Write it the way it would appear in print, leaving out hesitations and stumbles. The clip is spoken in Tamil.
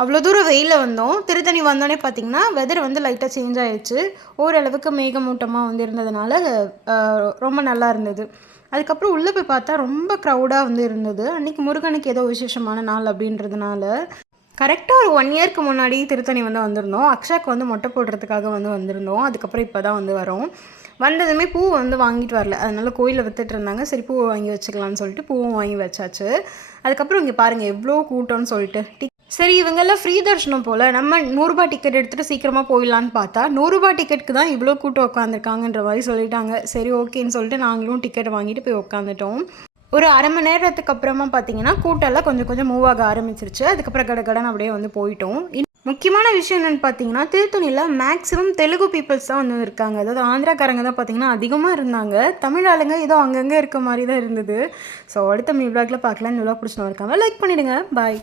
அவ்வளோ தூரம் வெயிலில் வந்தோம். திருத்தணி வந்தோடனே பார்த்திங்கன்னா வெதர் வந்து லைட்டாக சேஞ்ச் ஆகிடுச்சு. ஓரளவுக்கு மேகமூட்டமாக வந்து இருந்ததுனால ரொம்ப நல்லா இருந்தது. அதுக்கப்புறம் உள்ளே போய் பார்த்தா ரொம்ப க்ரௌடாக வந்து இருந்தது. அன்றைக்கி முருகனுக்கு ஏதோ விசேஷமான நாள் அப்படின்றதுனால கரெக்டாக ஒரு 1 இயர்க்கு முன்னாடி திருத்தணி வந்து வந்திருந்தோம். அக்ஷாக்கு வந்து மொட்டை போடுறதுக்காக வந்து வந்திருந்தோம். அதுக்கப்புறம் இப்போ தான் வந்து வரோம். வந்ததுமே பூ வந்து வாங்கிட்டு வரல. அதனால் கோயிலில் வித்துட்டு இருந்தாங்க. சரி பூவை வாங்கி வச்சுக்கலான்னு சொல்லிட்டு பூவும் வாங்கி வச்சாச்சு. அதுக்கப்புறம் இங்கே பாருங்கள் எவ்வளோ கூட்டம்னு சொல்லிட்டு. சரி இவங்கெல்லாம் ஃப்ரீ தர்ஷனம் போல், நம்ம ரூ. 100 டிக்கெட் எடுத்துகிட்டு சீக்கிரமாக போயிடலான்னு பார்த்தா ரூ. 100 டிக்கெட்டுக்கு தான் இவ்வளோ கூட்டம் உட்காந்துருக்காங்கன்ற மாதிரி சொல்லிட்டாங்க. சரி ஓகேன்னு சொல்லிட்டு நாங்களும் டிக்கெட் வாங்கிட்டு போய் உட்காந்துட்டோம். ஒரு அரை மணி நேரத்துக்கு அப்புறமா பார்த்தீங்கன்னா கூட்டம்லாம் கொஞ்சம் கொஞ்சம் மூவ் ஆக ஆரம்பிச்சிருச்சு. அதுக்கப்புறம் கடகடன்னு அப்படியே வந்து போயிட்டோம். முக்கியமான விஷயம் என்னென்னு பார்த்தீங்கன்னா திருத்தணியில் மேக்ஸிமம் தெலுங்கு பீப்புள்ஸ் தான் வந்து இருக்காங்க. அதாவது ஆந்திராக்காரங்க தான் பார்த்தீங்கன்னா அதிகமாக இருந்தாங்க. தமிழ் ஆளுங்க ஏதோ அங்கங்கே இருக்க மாதிரி தான் இருந்தது. ஸோ அடுத்த விளாகில் பார்க்கலாம். இந்த விளாக் பிடிச்சினா இருக்காங்க லைக் பண்ணிவிடுங்க. பாய்.